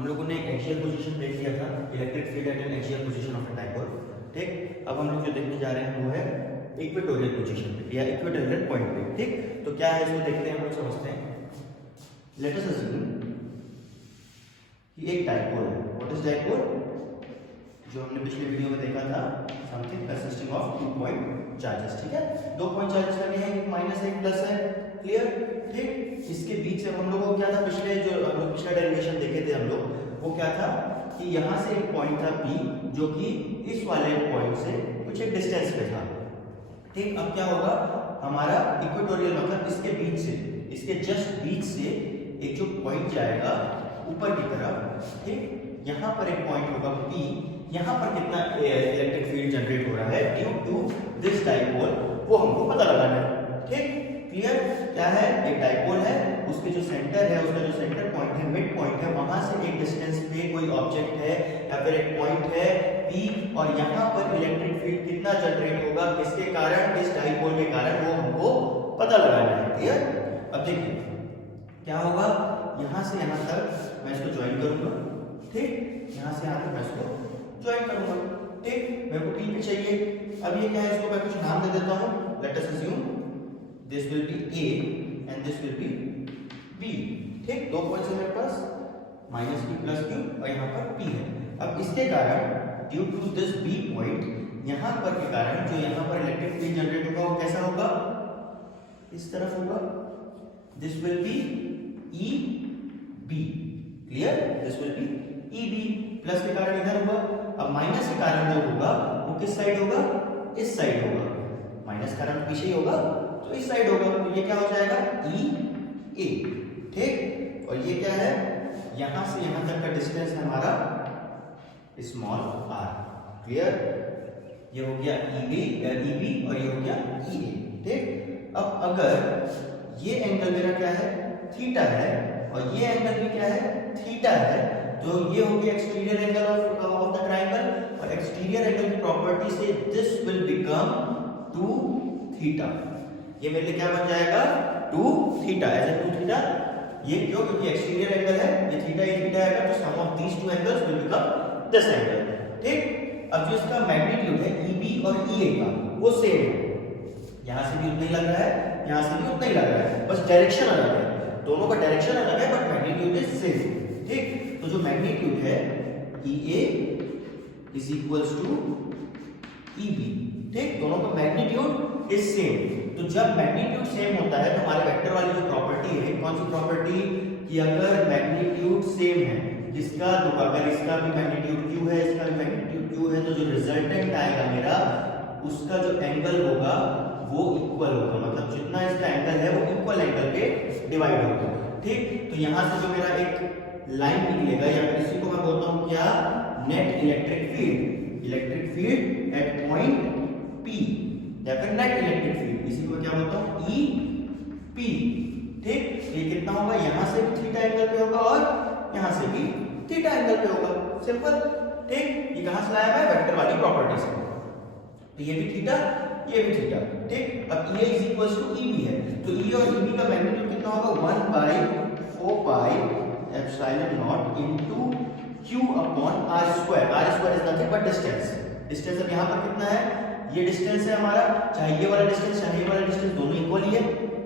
हम लोगों ने एक्सियल पोजीशन देख लिया था, electric field at N axial position of a dipole. ठीक, अब हम लोग जो देखने जा रहे हैं वो है इक्वेटोरियल पोजीशन पे या इक्वेटोरियल पॉइंट पे। ठीक, तो क्या है इसको देखते हैं, हम लोग समझते हैं। लेट अस अज्यूम कि एक डाइपोल है। What is dipole? जो हमने पिछले वीडियो में देखा था, something consisting of 2 point charges. ठीक है, 2 पॉइंट चार्जेस लगे हैं, एक माइनस है एक प्लस है। क्लियर? ठीक, इसके बीच से हम लोगों को क्या था, पिछले जो हम लोग पिछला डेरिवेशन देखे थे हम लोग, वो क्या था कि यहाँ से एक पॉइंट था P जो कि इस वाले पॉइंट से कुछ एक डिस्टेंस पे था। ठीक, अब क्या होगा, हमारा इक्वेटोरियल मतलब इसके बीच से, इसके जस्ट बीच से एक जो पॉइंट जाएगा ऊपर की तरफ। ठीक, यहाँ पर एक पॉइंट होगा P, यहाँ पर कितना इलेक्ट्रिक फील्ड जनरेट हो रहा है ड्यू टू दिस डाइपोल, वो हमको पता लगाना है। ठीक, क्लियर? क्या है, एक डाइपोल है, उसके जो सेंटर है, उसका जो सेंटर पॉइंट है, मिड पॉइंट है, वहां से एक डिस्टेंस पे कोई ऑब्जेक्ट है या फिर एक पॉइंट है P, और यहाँ पर इलेक्ट्रिक फील्ड कितना जनरेट होगा, किसके कारण, इस डाइपोल के कारण, वो हमको पता लगाना है। क्लियर? अब देखिए क्या होगा, यहाँ से यहाँ तक मैं इसको ज्वाइन करूंगा। ठीक, यहाँ से यहाँ तक मैं इसको ज्वाइन करूंगा। ठीक, मेरे को P पे चाहिए। अब ये क्या है, इसको मैं कुछ नाम दे देता हूँ। Let us assume this will be A and this will be B। ठीक, 2 पॉइंट्स है मेरे पास, माइनस P प्लस Q, और यहाँ पर P है। अब इसके कारण due to this B point, यहाँ पर के कारण जो यहाँ पर इलेक्ट्रिक फील्ड जनरेट होगा वो कैसा होगा, इस तरफ होगा। This will B EB। Clear? This will B EB। Plus के कारण इधर होगा। अब माइनस के कारण जो होगा वो किस साइड होगा, इस साइड होगा। माइनस कारण पीछे ही होगा तो इस साइड होगा, तो ये क्या हो जाएगा, EA। ठीक, और ये क्या है, यहां से यहां तक का डिस्टेंस है हमारा स्मॉल r। क्लियर? ये हो गया EB और ये हो गया EA। ठीक, अब अगर ये एंगल मेरा क्या है, थीटा है, और ये एंगल भी क्या है, थीटा है, तो ये हो गया exterior angle of the triangle, और एक्सटीरियर एंगल की प्रॉपर्टी से दिस विल बिकम 2 थीटा। ये मेरे लिए क्या बन जाएगा, 2 थीटा, एज ए 2 थीटा। ये क्यों? क्योंकि एक्सटीरियर एंगल है, ये थीटा आएगा, तो sum of these 2 angles will become this angle. ठीक, अब जो इसका मैग्नीट्यूड है EB और EA का, वो सेम है। यहां से भी उतना ही लग रहा है, यहां से भी उतना ही लग रहा है, बस डायरेक्शन अलग है। दोनों का डायरेक्शन अलग है बट मैग्नीट्यूड इज सेम। ठीक, तो जो मैग्नीट्यूड है EA is equals to EB। ठीक, दोनों का मैग्नीट्यूड इज सेम। तो जब मैग्नीट्यूड सेम होता है तो हमारे वेक्टर वाली जो प्रॉपर्टी है, कौन सी प्रॉपर्टी, कि अगर मैग्नीट्यूड सेम है, किसका, तो अगर इसका भी मैग्नीट्यूड Q है, इसका भी मैग्नीट्यूड Q है, तो जो रिजल्टेंट आएगा मेरा, उसका जो एंगल होगा वो इक्वल होगा। मतलब जितना इसका एंगल है वो इक्वल एंगल पे डिवाइड होगा। ठीक, तो यहां से जो मेरा एक लाइन निकलेगा, या फिर इसी को मैं बोलता हूं क्या, net electric field. Electric field eight point P, या फिर नेट इलेक्ट्रिक फील्ड, इसी को क्या बोलता हूं, EP। ठीक, ये कितना होगा, यहां से भी थीटा एंगल पे होगा और यहां से भी थीटा एंगल पे होगा। सिंपल। ठीक, ये कहां से लाया है, वेक्टर वाली प्रॉपर्टी से। तो ये भी थीटा, ये भी थीटा। ठीक, अब EA is equals to EB है, तो E और EB का मैग्नीट्यूड कितना होगा, 1/4 पाई epsilon naught into Q upon r square. r square is nothing but distance. Distance अब यहां पर कितना है, ये डिस्टेंस है हमारा, चाहे ये वाला डिस्टेंस चाहे ये वाला डिस्टेंस, दोनों इक्वल ही है।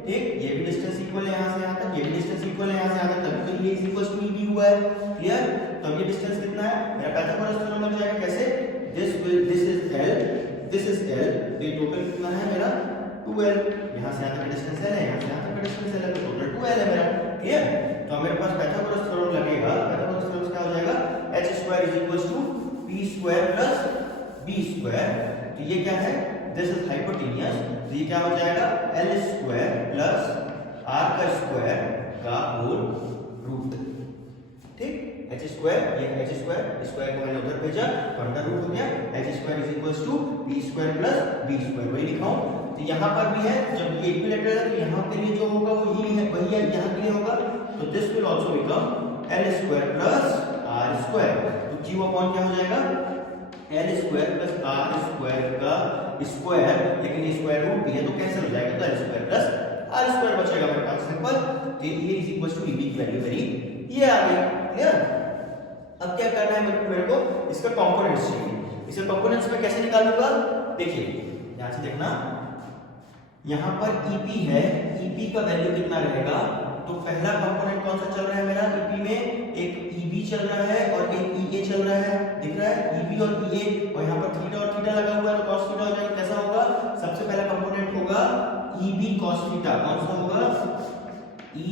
ठीक, ये भी डिस्टेंस इक्वल है यहां से यहां तक, ये भी डिस्टेंस इक्वल है यहां से यहां तक, तभी तो ये इज इक्वल्स टू EB हुआ है। क्लियर? तो अब ये डिस्टेंस कितना है, मेरा पाइथागोरस थ्योरम लग जाएगा। कैसे, this is L, this is L, ये टोटल कितना है मेरा, 2L। यहां से यहां तक का डिस्टेंस L है, यहां से यहां तक का डिस्टेंस L है, तो टोटल 2L है मेरा। क्लियर? तो मेरे पास पाइथागोरस थ्योरम लगेगा। पाइथागोरस थ्योरम क्या हो जाएगा, h² p² प्लस b²। तो ये क्या है, दिस इज हाइपोटेनियस, तो ये क्या हो जाएगा, L² प्लस r का स्क्वायर का होल रूट। ठीक, h², ये h² स्क्वायर को मैंने उधर भेजा तो अंडर रूट हो गया, h² is equals to p² plus b²। वही लिखा हूं। तो यहां पर भी है, जब ये इक्विलेटरल है तो यहां के लिए जो होगा वो यही है, वही है यहां के लिए होगा। तो this will also become L² plus r²। तो Q अपॉन क्या हो जाएगा, L² प्लस r² का स्क्वायर, लेकिन ये स्क्वायर रूट भी है तो कैंसिल हो जाएगा, तो L² प्लस r² बचेगा मेरे पास। सिंपल। तो ये इज इक्वल्स टू EB की वैल्यू मेरी ये आ गई। क्लियर? अब क्या करना है मेरे को इसका कंपोनेंट्स चाहिए। इसके कंपोनेंट्स में कैसे निकालूंगा, देखिए यहां से देखना, यहां पर ईपी है, ईपी का वैल्यू कितना रहेगा, तो पहला कंपोनेंट कौन सा चल रहा है मेरा ईपी में, एक ईबी चल रहा है और एक ईए चल रहा है, दिख रहा है ईबी और ईए, और यहां पर थीटा और थीटा लगा हुआ है तो cos थीटा हो जाएगा। कैसा होगा, सबसे पहला कंपोनेंट होगा ईबी cos थीटा, कौन सा होगा,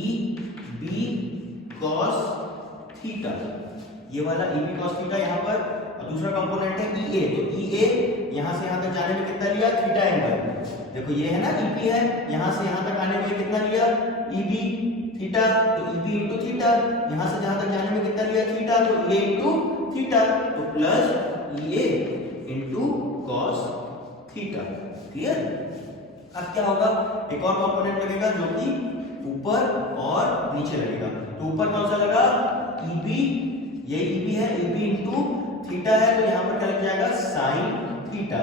ईबी cos थीटा, ये वाला ईबी cos थीटा यहां पर, और दूसरा कंपोनेंट है ईए, तो ईए यहां से यहां तक जाने में कितना लिया, थीटा एंगल, देखो ये है ना ईपी है, यहां से यहां तक आने में कितना लिया, ईबी थीटा, तो ईबी इनटू थीटा, यहां से जहां तक जाने में कितना लिया, थीटा, तो ए इनटू थीटा, तो प्लस ईए इनटू cos थीटा, क्लियर। अब क्या होगा, एक और कंपोनेंट लगेगा जो कि ऊपर और नीचे लगेगा, तो ऊपर कौन सा लगा, ईबी, ये ईबी है, ईबी इनटू थीटा है, तो यहां पर क्या लग जाएगा sin थीटा,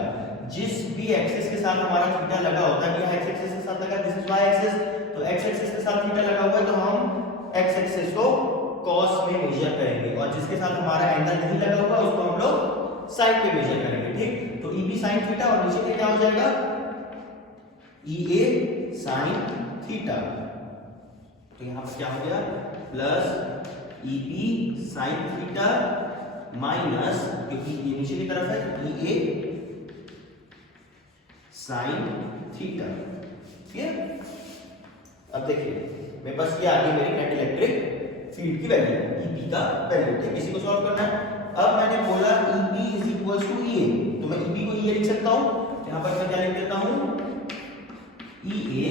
जिस भी एक्सिस के साथ हमारा थीटा लगा होता है, यहाँ एक्स एक्सिस के साथ लगा, दिस इज वाई एक्सिस, तो एक्स एक्सिस के साथ थीटा लगा हुआ है तो हम एक्स एक्सिस को cos में मेजर करेंगे, और जिसके साथ हमारा एंगल नहीं लगा हुआ उसको हम लोग साइन पे मेजर करेंगे, ठीक। तो ईबी sin थीटा और नीचे के क्या हो जाएगा, ईए sin थीटा, तो यहां पर क्या हो गया, plus EB sin theta minus, क्योंकि ये नीचे की तरफ है, ईए sin थीटा, ठीक है। अब देखिए मेरे पास ये आ गई मेरी नेट इलेक्ट्रिक फील्ड की वैल्यू, ईबी का वैल्यू, ठीक, इसी को सॉल्व करना है। अब मैंने बोला ईबी इज इक्वल्स टू ईए, तो मैं ईबी को ईए लिख सकता हूं, यहां पर मैं क्या लिख देता हूं, ईए,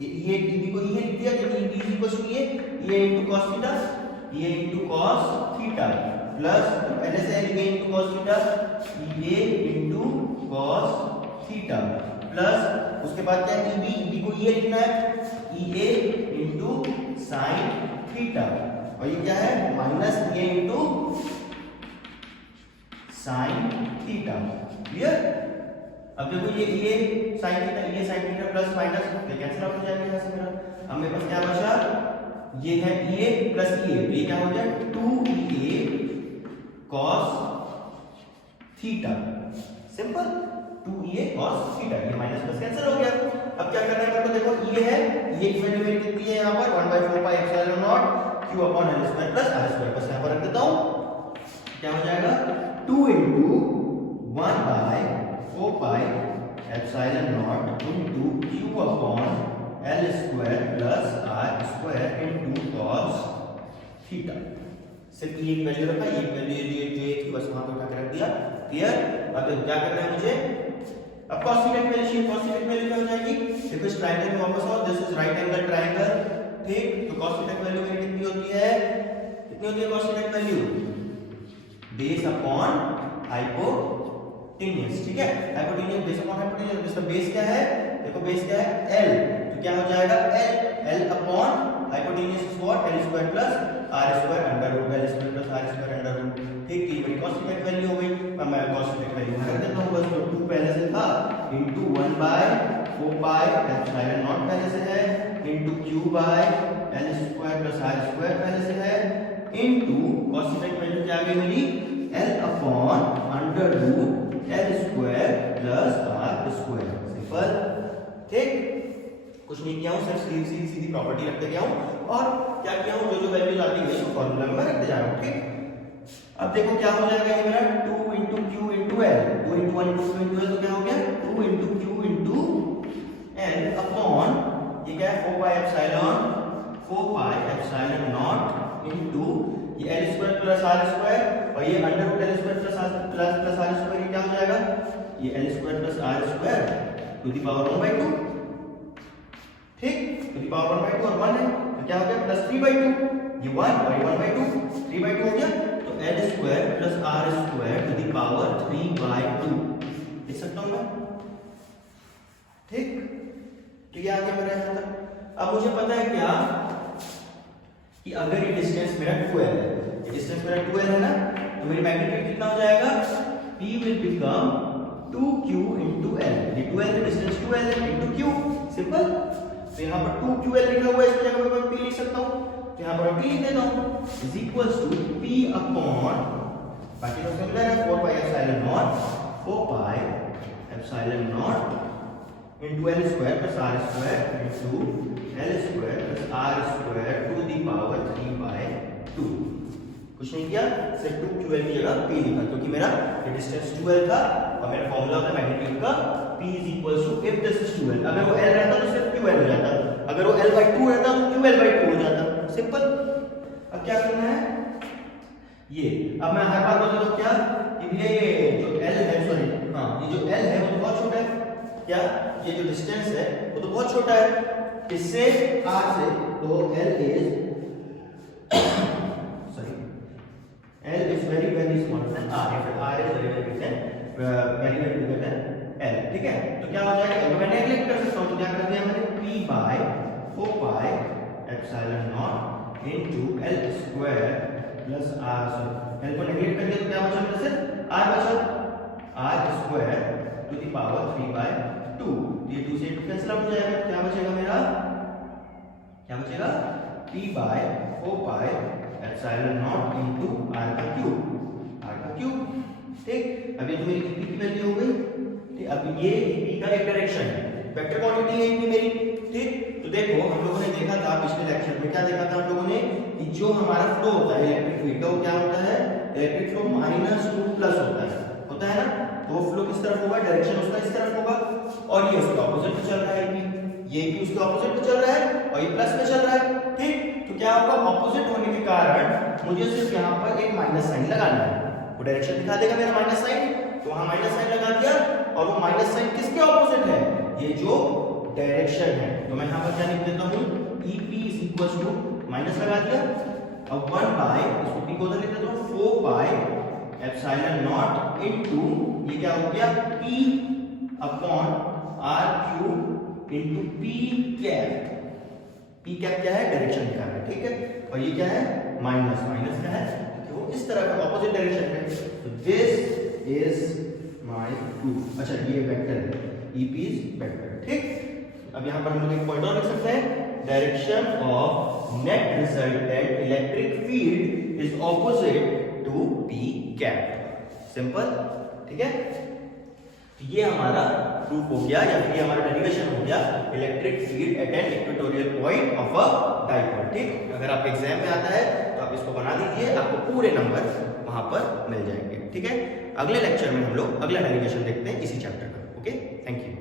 ये ईबी को ईए लिख दिया, क्योंकि EB is equals to EA, EA into cos theta, EA into cos theta, plus पहले से EA into cos theta, EA into cos theta, plus उसके बाद क्या है, ईबी, ईबी को ईए लिखना है, ईए इनटू sin थीटा, और ये क्या है, माइनस ईए इनटू sin थीटा, क्लियर। अब देखो ये sin थीटा, ये sin थीटा प्लस माइनस ये कैंसिल आउट हो जाएगा यहां से मेरा, अब मेरे पास क्या बचा, ये है ईए प्लस ईए, तो ये क्या हो जाए 2ea cos theta, simple, 2ea cos theta, ये माइनस प्लस कैंसिल हो गया। अब क्या करना है मेरे को, देखो ये है, ये की वैल्यू मेरी कितनी है, यहां पर 1/4 पाई epsilon not q upon l square plus r square, बस यहां पर रख देता हूं, क्या हो जाएगा 2 इनटू 1/4 पाई epsilon naught into q upon l square plus r square into cos theta, सिर्फ ये वैल्यू रखा, ये वैल्यू जो थी बस वहां पे उठा के रख दिया, क्लियर। अब क्या करना है मुझे, अब cos थीटा की वैल्यू, cos थीटा की वैल्यू क्या हो जाएगी, देखो इस ट्रायंगल में वापस आओ, this is right angle triangle, ठीक, तो cos थीटा की वैल्यू मेरी कितनी होती है, कितनी होती है cos थीटा की वैल्यू, बेस अपॉन हाइपोटेन्यूज, ठीक है, हाइपोटेन्यूज बेस अपॉन हाइपोटेन्यूज, इसका बेस क्या है, देखो बेस क्या है l, तो क्या हो जाएगा l upon hypotenuse is what, l square plus r square under root, l square plus r square under root, ठीक, ये मेरी cos थीटा की वैल्यू हो गई। अब मैं cos थीटा की वैल्यू कर देता हूं, बस, तो 2 पहले से था इनटू 1/4 पाई एप्सिलॉन नॉट पहले से है, into q by l square plus r square पहले से है, इनटू cos थीटा की वैल्यू क्या आ गई मेरी, l upon under root l square plus r square, simple, ठीक, कुछ नहीं किया हूं, सिर्फ सीधी सीधी प्रॉपर्टी रखते गया हूं, और क्या किया हूं, जो जो वैल्यूज आती गई उसको फार्मूला में रखते जा रहा हूं, ठीक। अब देखो क्या हो जाएगा ये मेरा 2 into q into l, 2 into 1 into 2 into l, तो क्या हो गया 2 into q into l upon ये क्या है 4 पाई एप्सिलॉन नॉट इनटू ये l square plus r square, और ये under root l square plus r square, ये क्या हो जाएगा, ये l square plus r square to the power 1/2, ठीक, टू द पावर 1/2 और 1 है, तो क्या हो गया प्लस 3/2, ये 1 और 1/2, 3/2 हो गया, तो l square plus r square to the power 3/2 लिख सकता हूं मैं, ठीक, तो ये आ गया मेरा यहां तक। अब मुझे पता है क्या कि अगर ये डिस्टेंस मेरा 2l है, ये डिस्टेंस मेरा 2l है ना, तो मेरी मैग्नीट्यूड कितना हो जाएगा, p will become 2q into l, ये 2l है, डिस्टेंस 2l है into q, सिंपल, तो यहाँ पर 2ql लिखा हुआ है, इसकी जगह पर मैं p लिख सकता हूँ, तो यहाँ पर p लिख देता हूँ is equals to p upon, बाकी तो सिमिलर है, 4 pi epsilon naught, 4 pi epsilon naught into l square plus r square into l square plus r square to the power 3/2। कुछ नहीं किया, सिर्फ 2ql की जगह p लिखा, क्योंकि मेरा ये डिस्टेंस 2l था और मेरा फार्मूला होता है मैग्नीट्यूड का p is equals to if this is 2l। अगर वो l रहता तो सिर्फ ql हो जाता, अगर वो l/2 रहता तो ql/2 हो जाता, सिंपल। अब क्या करना है, ये अब मैं हर बार बोलता हूं क्या, ये जो l है, सॉरी हां, ये जो l है वो तो बहुत छोटा है, क्या ये जो डिस्टेंस है वो तो बहुत छोटा है इससे r से, तो l is L is very very small than R, if R is very very big than bigger than L, ठीक है। तो क्या हो जाएगा, अगर मैं नेगलेक्ट कर सकता हूँ तो क्या कर दिया मैंने, P by 4 pi epsilon naught into L square plus R, L को नेगलेक्ट कर दिया तो क्या बचा मेरे से, R बचा, R square to the power 3/2, ये 2 से 2 कैंसिल आउट हो जाएगा, क्या बचेगा मेरा, क्या बचेगा, P by 4 pi epsilon naught into r का क्यूब, ठीक। अब ये तो मेरी p की वैल्यू हो गई, ठीक। अब ये p का एक डायरेक्शन है, वेक्टर क्वांटिटी है p मेरी, ठीक। तो देखो हम लोगों ने देखा था पिछले लेक्चर में, क्या देखा था हम लोगों ने, कि जो हमारा फ्लो होता है इलेक्ट्रिक फील्ड का, वो क्या होता है, electric flow minus two plus होता है ना, तो वो फ्लो किस तरफ होगा, डायरेक्शन उसका इस तरफ होगा, और ये उसके ऑपोजिट में चल रहा है p, ये भी उसके ऑपोजिट में चल रहा है और ये प्लस में चल रहा है, ठीक। तो क्या होगा, ऑपोजिट होने के कारण मुझे सिर्फ यहाँ पर एक माइनस साइन लगाना है, वो डायरेक्शन दिखा देगा मेरा माइनस साइन, तो वहां माइनस साइन लगा दिया, और वो माइनस साइन किसके ऑपोजिट है, ये जो डायरेक्शन है, तो मैं यहाँ पर क्या लिख देता हूँ, EP is equals to, minus लगा दिया, अब 1 बाय, इसको p को उधर लिख देता हूँ, 4 बाय एप्सिलॉन नॉट इनटू, ये क्या हो गया, p upon r cube into p cap, p cap क्या है, डायरेक्शन लिखा है, ठीक है, और ये क्या है, माइनस, माइनस क्या है, तो इस तरह का ऑपोजिट डायरेक्शन है, तो दिस इज माय प्रूफ। अच्छा ये वेक्टर है, EP इज वेक्टर, ठीक। अब यहाँ पर हम लोग एक पॉइंट और लिख सकते हैं, direction of net resultant electric field is opposite to p cap, simple, ठीक है। तो ये हमारा प्रूफ हो गया, या फिर हमारा डेरिवेशन हो गया electric field at an equatorial point of a dipole, ठीक। अगर आपके एग्जाम में आता है तो आप इसको बना दीजिए, आपको पूरे नंबर वहां पर मिल जाएंगे, ठीक है। अगले लेक्चर में हम लोग अगला डेरिवेशन देखते हैं इसी चैप्टर का, ओके, थैंक यू।